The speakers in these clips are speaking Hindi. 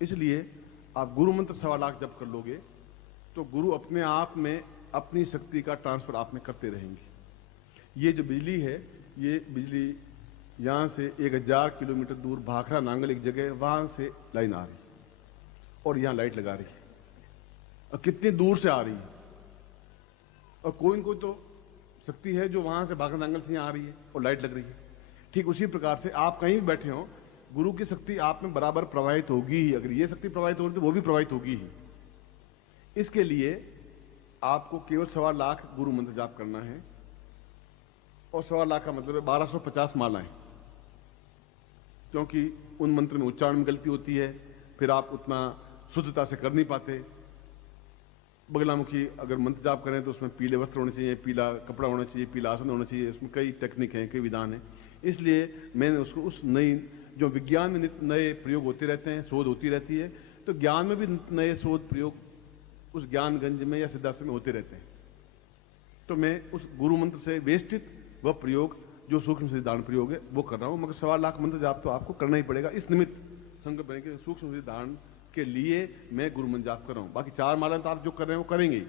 इसलिए आप गुरु मंत्र 1.25 लाख जप कर लोगे तो गुरु अपने आप में अपनी शक्ति का ट्रांसफर आप में करते रहेंगे। ये जो बिजली है, ये बिजली यहां से 1000 किलोमीटर दूर भाखड़ा नांगल एक जगह, वहां से लाइन आ रही है और यहां लाइट लगा रही है, और कितनी दूर से आ रही है। और कोई न कोई तो शक्ति है जो वहां से भाखड़ा नांगल से यहां आ रही है और लाइट लग रही है। ठीक उसी प्रकार से आप कहीं भी बैठे हो, गुरु की शक्ति आप में बराबर प्रवाहित होगी ही। अगर ये शक्ति प्रवाहित होगी तो वो भी प्रवाहित होगी ही। इसके लिए आपको केवल 1.25 लाख गुरु मंत्र जाप करना है, और 1.25 लाख का मतलब है 1250 मालाएं, क्योंकि उन मंत्र में उच्चारण में गलती होती है, फिर आप उतना शुद्धता से कर नहीं पाते। बगलामुखी अगर मंत्र जाप करें तो उसमें पीले वस्त्र होने चाहिए, पीला कपड़ा होना चाहिए, पीला आसन होना चाहिए, उसमें कई टेक्निक हैं, कई विधान हैं। इसलिए मैंने उसको उस नई, जो विज्ञान में नए प्रयोग होते रहते हैं, शोध होती रहती है, तो ज्ञान में भी नए शोध प्रयोग उस ज्ञानगंज में या सिद्धार्थ में होते रहते हैं। तो मैं उस गुरु मंत्र से वेष्टित वह प्रयोग जो सूक्ष्म सिद्धांत प्रयोग है वो कर रहा हूं। मगर 1.25 लाख मंत्र जाप तो आपको करना ही पड़ेगा। इस निमित्त संकल्प बने के सूक्ष्म सिद्धांत के लिए मैं गुरु मंत्र जाप कर रहा हूं। बाकी 4 मालाएं तो आप जो कर रहे हैं वो करेंगे ही,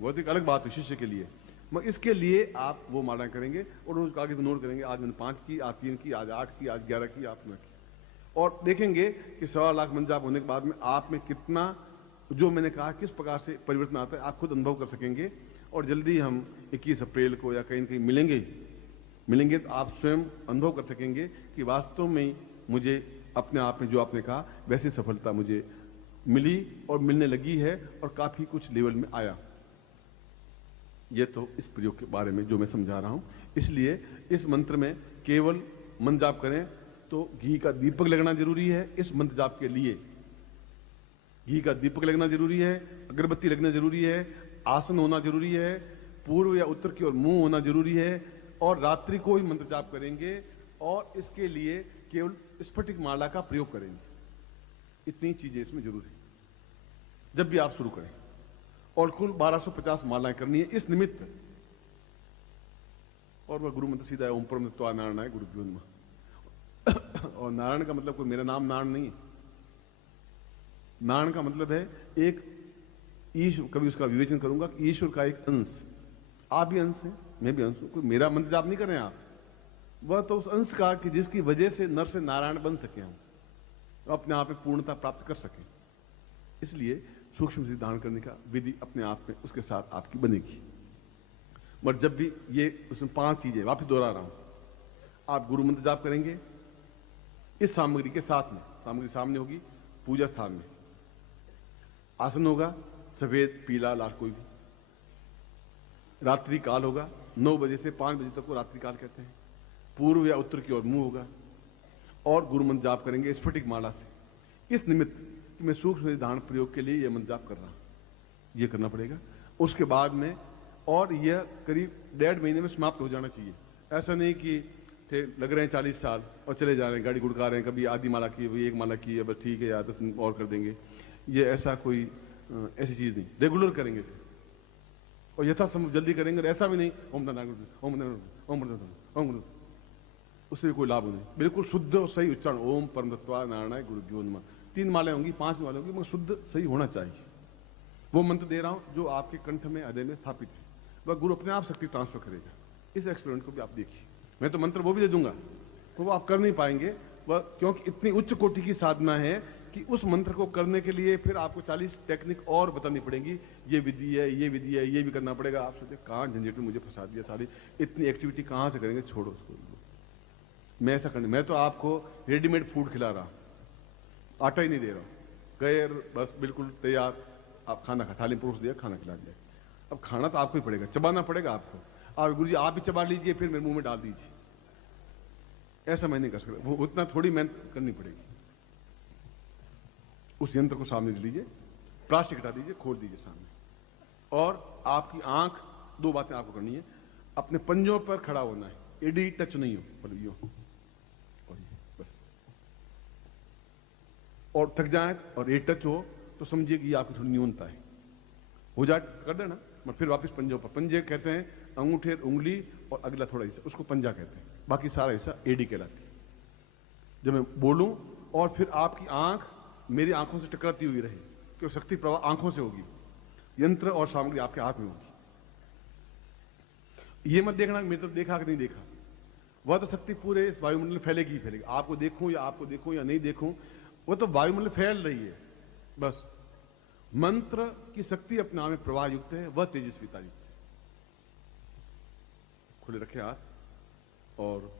वो तो एक अलग बात है शिष्य के लिए। मगर इसके लिए आप वो मालाएं करेंगे और उसको आगे नोट करेंगे, आज मैंने 5 की, आज 3 की, आज 8 की, आज 11 की, आप 9 की, और देखेंगे कि 1.25 लाख मंत्र जाप होने के बाद में आप में कितना, जो मैंने कहा किस प्रकार से परिवर्तन आता है, आप खुद अनुभव कर सकेंगे। और जल्दी हम 21 अप्रैल को या कहीं न कहीं मिलेंगे तो आप स्वयं अनुभव कर सकेंगे कि वास्तव में मुझे अपने आप में जो आपने कहा वैसी सफलता मुझे मिली और मिलने लगी है, और काफी कुछ लेवल में आया। ये तो इस प्रयोग के बारे में जो मैं समझा रहा हूं। इसलिए इस मंत्र में केवल मंत्र जाप करें तो घी का दीपक लगना जरूरी है। इस मंत्र जाप के लिए घी का दीपक लगना जरूरी है, अगरबत्ती लगना जरूरी है, आसन होना जरूरी है, पूर्व या उत्तर की ओर मुंह होना जरूरी है, और रात्रि को ही मंत्र जाप करेंगे, और इसके लिए केवल स्फटिक माला का प्रयोग करेंगे। इतनी चीजें इसमें जरूरी है जब भी आप शुरू करें। और कुल 1250 मालाएं करनी है इस निमित्त। और वह गुरु मंत्र सीधा है, ओम परमत्वा नारायण है गुरु नमः। और नारायण का मतलब कोई मेरा नाम नारायण नहीं है। नारायण का मतलब है एक ईश्वर, कभी उसका विवेचन करूंगा कि ईश्वर का एक अंश। आप भी अंश हैं, मैं भी अंश हूं। कोई मेरा मंत्र जाप नहीं कर रहे हैं आप, वह तो उस अंश का कि जिसकी वजह से नर से नारायण बन सके, हम अपने आप में पूर्णता प्राप्त कर सके। इसलिए सूक्ष्म सिद्धांत करने का विधि अपने आप में उसके साथ आपकी बनेगी। मगर जब भी ये उसमें 5 चीजें वापस दोहरा रहा हूं, आप गुरु मंत्र जाप करेंगे इस सामग्री के साथ में। सामग्री सामने होगी, पूजा स्थान में आसन होगा, सफेद पीला लाल कोई भी। रात्रि काल होगा, 9 बजे से 5 बजे तक को रात्रि काल कहते हैं। पूर्व या उत्तर की ओर मुंह होगा, और गुरु मंत्र जाप करेंगे स्फटिक माला से। इस निमित्त कि मैं सूक्ष्म सिद्धांत प्रयोग के लिए यह मंत्र जाप कर रहा हूं, यह करना पड़ेगा। उसके बाद में, और यह करीब 1.5 महीने में समाप्त हो जाना चाहिए। ऐसा नहीं कि थे लग रहे हैं 40 साल और चले जा रहे हैं, गाड़ी गुड़का रहे हैं, कभी आधी माला की, कभी 1 माला की है, बस ठीक है यार 10 और कर देंगे। ये ऐसा कोई ऐसी चीज नहीं, रेगुलर करेंगे और यथासंभव जल्दी करेंगे। ऐसा भी नहीं ओम, उससे भी कोई लाभ नहीं। बिल्कुल शुद्ध और सही उच्चारण, ओम परमत्वा नारायण गुरुभ्यो नमः। 3 मालाएं होंगी, 5 मालाएं होंगी, मगर शुद्ध सही होना चाहिए। वो मंत्र दे रहा हूं जो आपके कंठ में, हृदय में स्थापित है, वह गुरु अपने आप शक्ति ट्रांसफर करेगा। इस एक्सपेरिमेंट को भी आप देखिए। मैं तो मंत्र वो भी दे दूंगा तो वो आप कर नहीं पाएंगे, वह क्योंकि इतनी उच्च कोटि की साधना है कि उस मंत्र को करने के लिए फिर आपको 40 टेक्निक और बतानी पड़ेगी। ये विधि है, ये विधि है, ये भी करना पड़ेगा। आप सोचे कहां झंझट में मुझे फंसा दिया, सारी इतनी एक्टिविटी कहां से करेंगे, छोड़ो उसको। मैं ऐसा करने, मैं तो आपको रेडीमेड फूड खिला रहा हूं, आटा ही नहीं दे रहा हूं। गए बस बिल्कुल तैयार, आप खाना खा, थाली परोस दिया, खाना खिला दिया। अब खाना तो आपको ही पड़ेगा, चबाना पड़ेगा आपको। आप गुरु जी आप भी चबा लीजिए, फिर मेरे मुंह में डाल दीजिए। ऐसा मैं नहीं कर सकता, वो उतना थोड़ी मेहनत करनी पड़ेगी। उस यंत्र को सामने लीजिए, प्लास्टिक हटा दीजिए, खोल दीजिए सामने, और आपकी आंख, 2 बातें आपको करनी है। अपने पंजों पर खड़ा होना है, एडी टच नहीं हो, पर यो और ये बस। और थक जाए और ए टच हो तो समझिए कि आपकी थोड़ी न्यूनता है, हो जाए कर देना, मगर फिर वापस पंजों पर। पंजे कहते हैं अंगूठे, उंगली और अगला थोड़ा हिस्सा, उसको पंजा कहते हैं। बाकी सारा हिस्सा एडी कहलाती है। जब मैं बोलूं और फिर आपकी आंख मेरी आंखों से टकराती हुई रहे कि वो शक्ति प्रवाह आंखों से होगी, यंत्र और सामग्री आपके हाथ में होगी। ये मत देखना मेरी तरफ देखा कि नहीं देखा, वह तो शक्ति पूरे इस वायुमंडल में फैलेगी ही फैलेगी। आपको देखूं या नहीं देखूं, वो तो वायुमंडल फैल रही है बस। मंत्र की शक्ति अपने आप में प्रवाह युक्त है, वह तेजस्विता युक्त है। खुले रखे हाथ और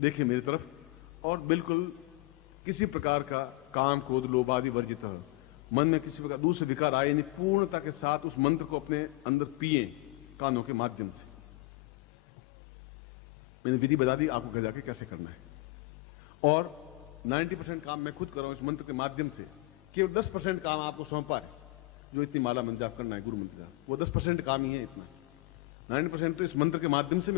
देखिए मेरी तरफ, और बिल्कुल किसी प्रकार का काम क्रोध लोभ आदि वर्जित है। मन में किसी प्रकार दूसरे विकार आए नहीं, पूर्णता के साथ उस मंत्र को अपने अंदर पिए कानों के माध्यम से। मैंने विधि बता दी आपको घर जाके कैसे करना है, और 90% काम मैं खुद कर रहा हूं इस मंत्र के माध्यम से। केवल 10% काम आपको सौंपा है, जो इतनी माला मंत्र जाप करना है, गुरु मंत्र जाप, वो 10% काम ही है। इतना 90% तो इस मंत्र के माध्यम से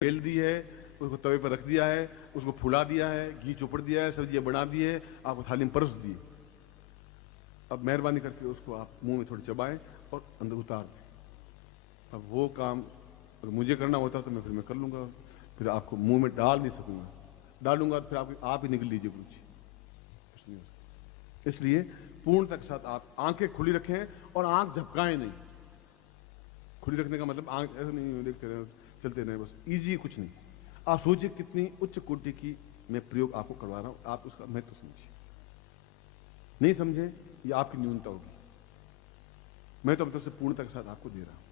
बेल दी है, उसको तवे पर रख दिया है, उसको फुला दिया है, घी चोपड़ दिया है, सब्जियां बना दी है, आपको थाली में परस दी। अब मेहरबानी करके उसको आप मुंह में थोड़ी चबाएं और अंदर उतार दें। अब वो काम अगर मुझे करना होता तो मैं कर लूंगा, फिर आपको मुंह में डाल नहीं सकूंगा, डालूंगा तो फिर आप ही निकल लीजिए गुरु जी। इसलिए पूर्णता के साथ आप आंखें खुली रखें और आंख झपकाएं नहीं। खुली रखने का मतलब आंख ऐसे नहीं देखते रहे चलते रहे बस, इजी कुछ नहीं। आप सोचिए कितनी उच्च कोटि की मैं प्रयोग आपको करवा रहा हूं, आप उसका महत्व समझिए। नहीं समझे ये आपकी न्यूनता होगी, मैं तो मतलब से पूर्णता के साथ आपको दे रहा हूं।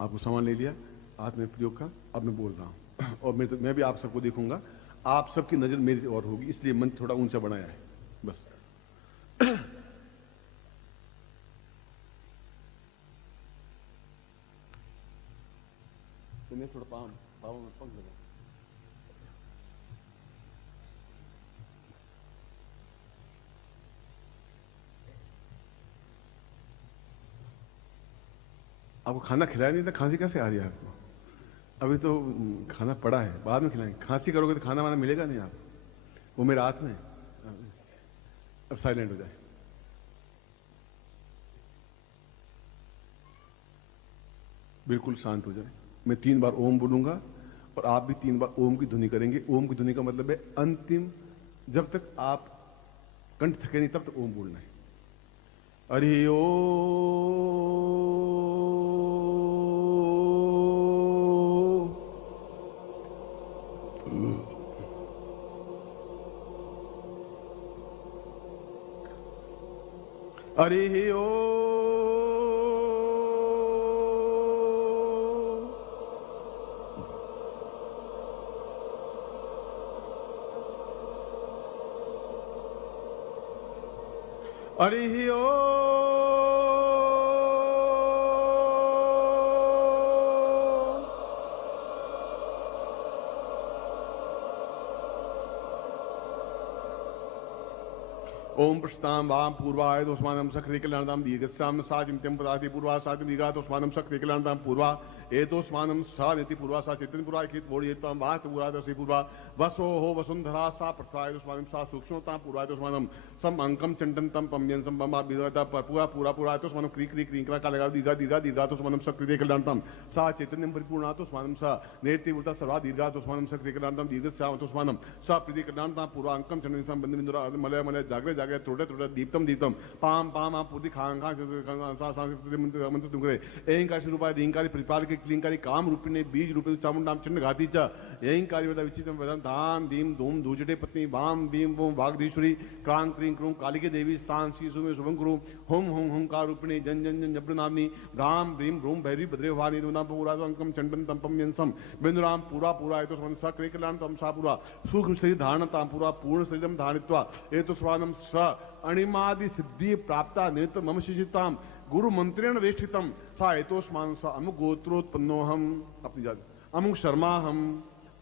आपको सामान ले लिया हाथ में प्रयोग का, अब मैं बोल रहा हूं और मैं भी आप सबको देखूंगा, आप सबकी नजर मेरी ओर होगी, इसलिए मन थोड़ा ऊंचा बनाया है बस। तो थोड़ा पाँव में पंख लगा। आपको खाना खिलाया नहीं था, खांसी कैसे आ रही है आपको? अभी तो खाना पड़ा है, बाद में खिलाएंगे। खांसी करोगे तो खाना वाना मिलेगा नहीं आपको, वो मेरे हाथ में है। अब साइलेंट हो जाए। बिल्कुल शांत हो जाए। मैं 3 बार ओम बोलूंगा और आप भी 3 बार ओम की ध्वनि करेंगे। ओम की ध्वनि का मतलब है अंतिम, जब तक आप कंठ थके नहीं तब तक ओम बोलना है। हरि ओ हरि ओ हरि ओ ओम प्रस्ताम वाम पूर्वाय दोस्मानम सक्रिय कल्याणदाम दीर्घस्याम साजिमत्यम पदाति पूर्वा साति दीर्घा दोस्मानम सक्रिय कल्याणदाम पूर्वा एतोस्मानम सा नीति पूर्वा सा चित्तन पूर्वा खित बोड़ी एतम वात पूर्वा दसी पूर्वा वसो हो वसुंधरा सा प्रथाय दोस्मानम सा सूक्ष्मता पूर्वा दोस्मानम सम अंकम चंडन तम पम्यन सम बमा विदता पूरा पूरा पूरा दोस्मानम क्री क्री क्रींकरा का लगा दीर्घा दीर्घा दीर्घा दोस्मानम सक्रिय कल्याणदाम सा चैतन्यम परिपूर्णा दोस्मानम सा नेति उल्टा सर्वा दीर्घा दोस्मानम सक्रिय कल्याणदाम दीर्घस्याम दोस्मानम सा प्रीति कल्याणदाम पूर्वा अंकम चंडन सम बंद बिंदुरा मलय मलय जागरे जागरे थोड़े थोड़े दीप्तम दीप्तम पाम पाम आप पूर्ति खां खां मंत्र तुम करे एंकारी रूपाय दींकारी प्रतिपाल के क्लींकारी काम रूपिणे बीज रूपे चामुंडाम चिन्ह घाती च एंकारी वदा विचित्रम वदन धाम दीम धूम धूजटे पत्नी वाम भीम वोम वागधीश्वरी क्रांग क्रीं क्रूं कालिके देवी स्थान शीशु में शुभं कुरु हुम हुम हुंकार रूपिणे जन जन जन जब्र नामनी राम भीम रूम भैरी भद्रे भवानी दुनाम पूरा अंकम चंडन तंपम यंसम बिंदुराम पूरा पूरा ए तो स्वन स क्रे कल्याण तम सा पूरा सूक्ष्म शरीर धारणताम पूरा पूर्ण शरीरम धारित्वा ए तो स्वानम स अणिमादि सिद्धि प्राप्ता नेत्र मम शिशिताम गुरु मंत्रेण वेष्टितम सा एतोस्मान सा अमुक गोत्रोत्पन्नो हम अपनी जाति अमुक शर्मा हम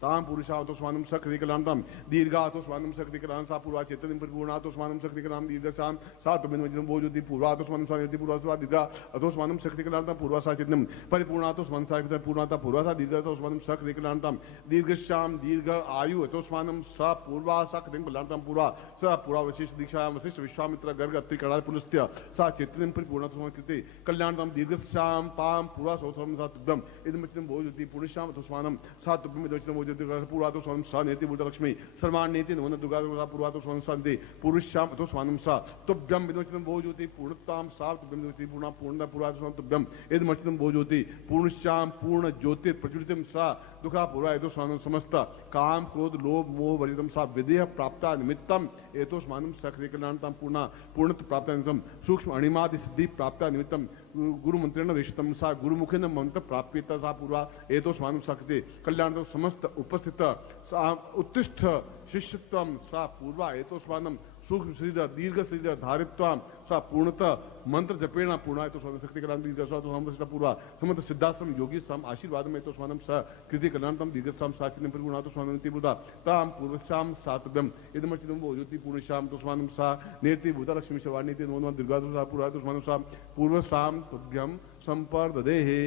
ताम पुरुषा तो स्वानम सक्रिय कलांतम दीर्घा तो स्वानम सक्रिय कलां सा पूर्वा चेतन परिपूर्णा तो स्वानम सक्रिय कलां दीर्घसाम सा तो बिन वजन बोजुति पूर्वा तो स्वानम स्वानति पूर्वा सा दीर्घा तो स्वानम सक्रिय कलांतम पूर्वा सा चेतनम परिपूर्णा तो स्वानम सा पूर्णता पूर्वा सा दीर्घ तो स्वानम सक्रिय कलांतम दीर्घश्याम दीर्घ आयु तो स्वानम सा पूर्वा सा कृतिं कलांतम पूर्वा सा पूर्वा वशिष्ठ दीक्षा वशिष्ठ विश्वामित्र गर्ग अत्रि कणाल पुलस्त्य सा चेतन परिपूर्णा तो स्वानकृते कल्याणतम दीर्घश्याम पाम पूर्वा सौथम सा तुभ्यम इदम बोजुति पुरुषाम तो स्वानम सा तुभ्यम दक्षिण पूर्वातो स्वानम सा नेति भूत लक्ष्मी सर्वान नेति नमन दुर्गा पूर्वातो स्वानम शांति पुरुष्याम तो स्वानम सा तुभ्यम विदमचितम भो ज्योति पूर्णताम सा तुभ्यम ज्योति पूर्ण पूर्ण पूर्वातो स्वानम तुभ्यम इदमचितम भो ज्योति पूर्णश्याम पूर्ण ज्योति प्रज्वलितम सा दुखा पूर्वा एतो स्वानम समस्त काम क्रोध लोभ मोह वर्जितम सा विदेह प्राप्ता निमित्तम एतो स्वानम सक्रिय कल्याणताम पूर्णा पूर्णत प्राप्ता निमित्तम सूक्ष्म अणिमादि सिद्धि प्राप्ता निमित्तम गुरु मंत्रेण वेशितम सा गुरुमुखेन मंत्र प्राप्यता सा पूर्वा एतो स्वानम सक्रिय कल्याण समस्त उपस्थित उत्तिष्ठ शिष्यत्वम सा पूर्वा एतो स्वानम सूक्ष्म शरीर दीर्घ शरीर धारित्वाम सा पूर्णतः मंत्र जपेण पूर्णा तो स्वानम शक्ति कल्याण दीर्घ स्वाम पूर्वा समस्त सिद्धाश्रम योगी सम आशीर्वाद में तो स्वानम स कृति कल्याणतम दीर्घ साम साचिन परिगुणा तो स्वानम तीव्रता ताम पूर्वश्याम सातव्यम इदमचितम वो ज्योति पूर्णश्याम तो स्वानम सा नेति भूता लक्ष्मी शवानीति नोन दीर्घा तो सा पूर्वा तो स्वानम सा पूर्वश्याम तुभ्यम संपर्ददेहे।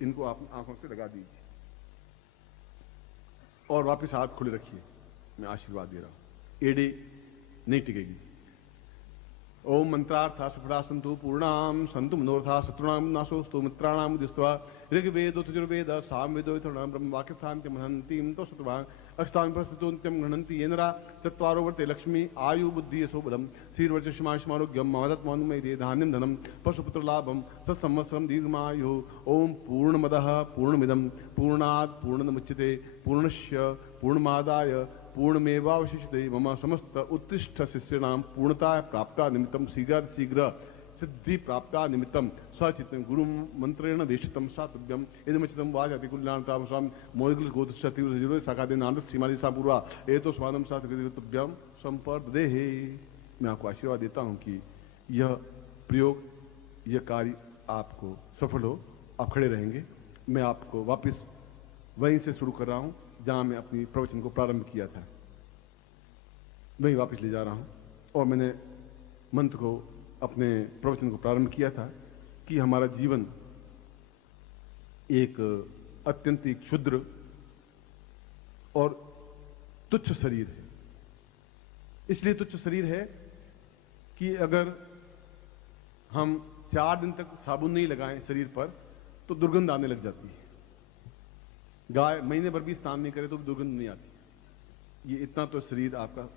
इनको आप आंखों से लगा दीजिए और वापस हाथ खुले रखिए। मैं आशीर्वाद दे रहा हूं, एड़ी नहीं टिकेगी। ओम मंत्रार्था सफला संतु पूर्णाम संतु मनोरथा शत्रुणाम नाशोस्तु मित्राणाम दिस्वा ऋग्वेदो तुर्वेद सामवेदो इथर्णाम ब्रह्म वाक्यस्थान्ति मनन्तीम तो सत्वां अष्टांग प्रस्तुतोन्त्यम गणन्ति येनरा चत्वारो वर्ते लक्ष्मी आयु बुद्धि यशो बलम श्रीर्वचमारोग्यम मदत मौनमय धान्यम धनम पशुपुत्र लाभम सत्संवत्सरम दीर्घमायु। ओम पूर्णमदः पूर्णमिदं पूर्णात् पूर्णमुच्यते पूर्णस्य पूर्णमादाय पूर्णमेवावशिष्यते मम समस्त उत्तिष्ठ शिष्याणां पूर्णता प्राप्ता निमित्तं शीघ्र सिद्धि प्राप्ता निमित्तं सचितं गुरु मंत्रेण देशितं सातव्यम इदमचितं वाजाति कुल्याणतां स्वाम मोदगल गोत्रशति जिरो साकादे नानक सीमाली सा पूर्वा एतो स्वानम सा तुभ्यम संपर्देहे। मैं आपको आशीर्वाद देता हूं कि यह प्रयोग, यह कार्य आपको सफल हो। आप खड़े रहेंगे। मैं आपको वापस वहीं से शुरू कर रहा हूं जहां मैं अपनी प्रवचन को प्रारंभ किया था, वहीं वापस ले जा रहा हूं। और मैंने मंत्र को, अपने प्रवचन को प्रारंभ किया था कि हमारा जीवन एक अत्यंत ही क्षुद्र और तुच्छ शरीर है। इसलिए तुच्छ शरीर है कि अगर हम 4 दिन तक साबुन नहीं लगाएं शरीर पर तो दुर्गंध आने लग जाती है। गाय महीने भर भी स्नान नहीं करे तो दुर्गंध नहीं आती। ये इतना तो शरीर आपका।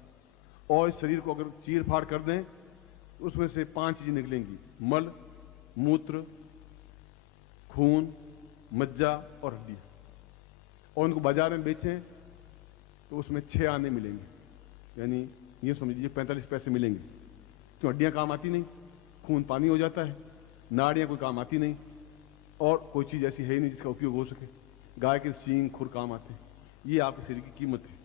और इस शरीर को अगर चीर फाड़ कर दें उसमें से 5 चीजें निकलेंगी: मल, मूत्र, खून, मज्जा और हड्डी। और उनको बाजार में बेचें तो उसमें 6 आने मिलेंगे, यानी ये समझिए 45 पैसे मिलेंगे। क्यों? हड्डियां काम आती नहीं, खून पानी हो जाता है, नाड़ियां कोई काम आती नहीं, और कोई चीज ऐसी है ही नहीं जिसका उपयोग हो सके। गाय के सींग खुर काम आते हैं। ये आपके शरीर की कीमत है।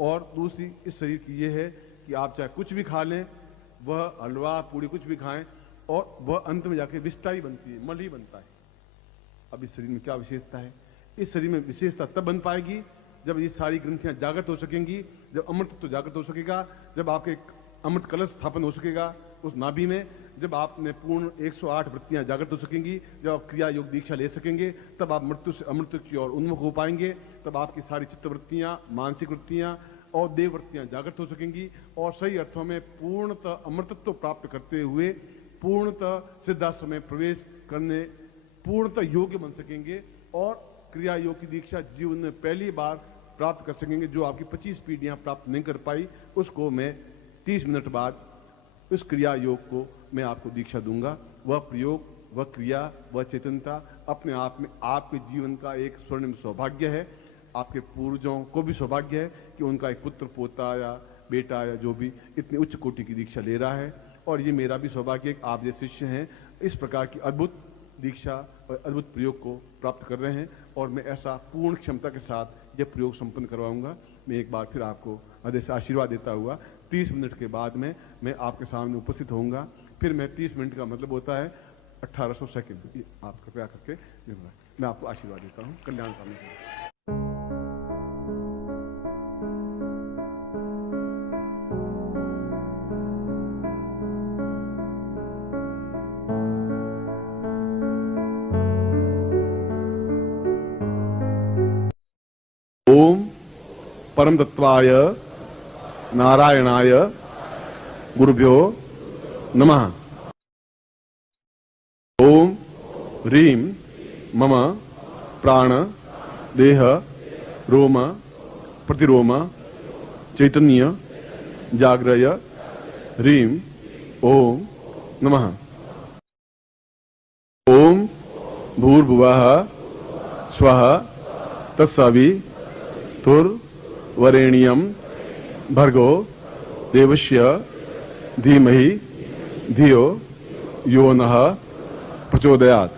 और दूसरी इस शरीर की ये है कि आप चाहे कुछ भी खा लें, वह हलवा पूड़ी कुछ भी खाएं, और वह अंत में जाके विष्ठा ही बनती है, मल ही बनता है। अब इस शरीर में क्या विशेषता है? इस शरीर में विशेषता तब बन पाएगी जब ये सारी ग्रंथियां जागृत हो सकेंगी, जब अमृत तो जागृत हो सकेगा, जब आपके अमृत कलश स्थापन हो सकेगा उस नाभि में, जब आपने पूर्ण 108 वृत्तियां जागृत हो सकेंगी, जब आप क्रिया योग दीक्षा ले सकेंगे, तब आप मृत्यु से अमृत की ओर उन्मुख हो पाएंगे। तब आपकी सारी चित्त वृत्तियां, मानसिक वृत्तियां और देव वृत्तियां जागृत हो सकेंगी, और सही अर्थों में पूर्णतः अमृतत्व प्राप्त करते हुए पूर्णतः सिद्धाश्रम में प्रवेश करने पूर्णतः योग्य बन सकेंगे, और क्रिया योग की दीक्षा जीवन में पहली बार प्राप्त कर सकेंगे। जो आपकी 25 पीढ़ियां प्राप्त नहीं कर पाई, उसको मैं 30 मिनट बाद उस क्रिया योग को मैं आपको दीक्षा दूंगा। वह प्रयोग, वह क्रिया, वह चेतनता अपने आप में आपके जीवन का एक स्वर्णिम सौभाग्य है। आपके पूर्वजों को भी सौभाग्य है कि उनका एक पुत्र, पोता या बेटा या जो भी इतनी उच्च कोटि की दीक्षा ले रहा है। और ये मेरा भी सौभाग्य है कि आप जैसे शिष्य हैं इस प्रकार की अद्भुत दीक्षा और अद्भुत प्रयोग को प्राप्त कर रहे हैं, और मैं ऐसा पूर्ण क्षमता के साथ यह प्रयोग संपन्न करवाऊंगा। मैं एक बार फिर आपको हृदय से आशीर्वाद देता हुआ 30 मिनट के बाद में मैं आपके सामने उपस्थित होऊंगा। फिर मैं 30 मिनट का मतलब होता है 1800 सेकंड। आप कृपया करके मैं आपको आशीर्वाद देता हूँ। कल्याण कामना करता हूं। ओम परम तत्वाय नारायणाय गुरुभ्यो नमः। ओम ह्रीं मम प्राण देह रोम प्रतिरोमा चैतन्य जाग्रय ह्रीं ओम नमः। ओम भूर्भुवः स्वः तत्सवितुर्वरेण्यं भर्गो देवस्य धीमहि धियो यो नः प्रचोदयात्।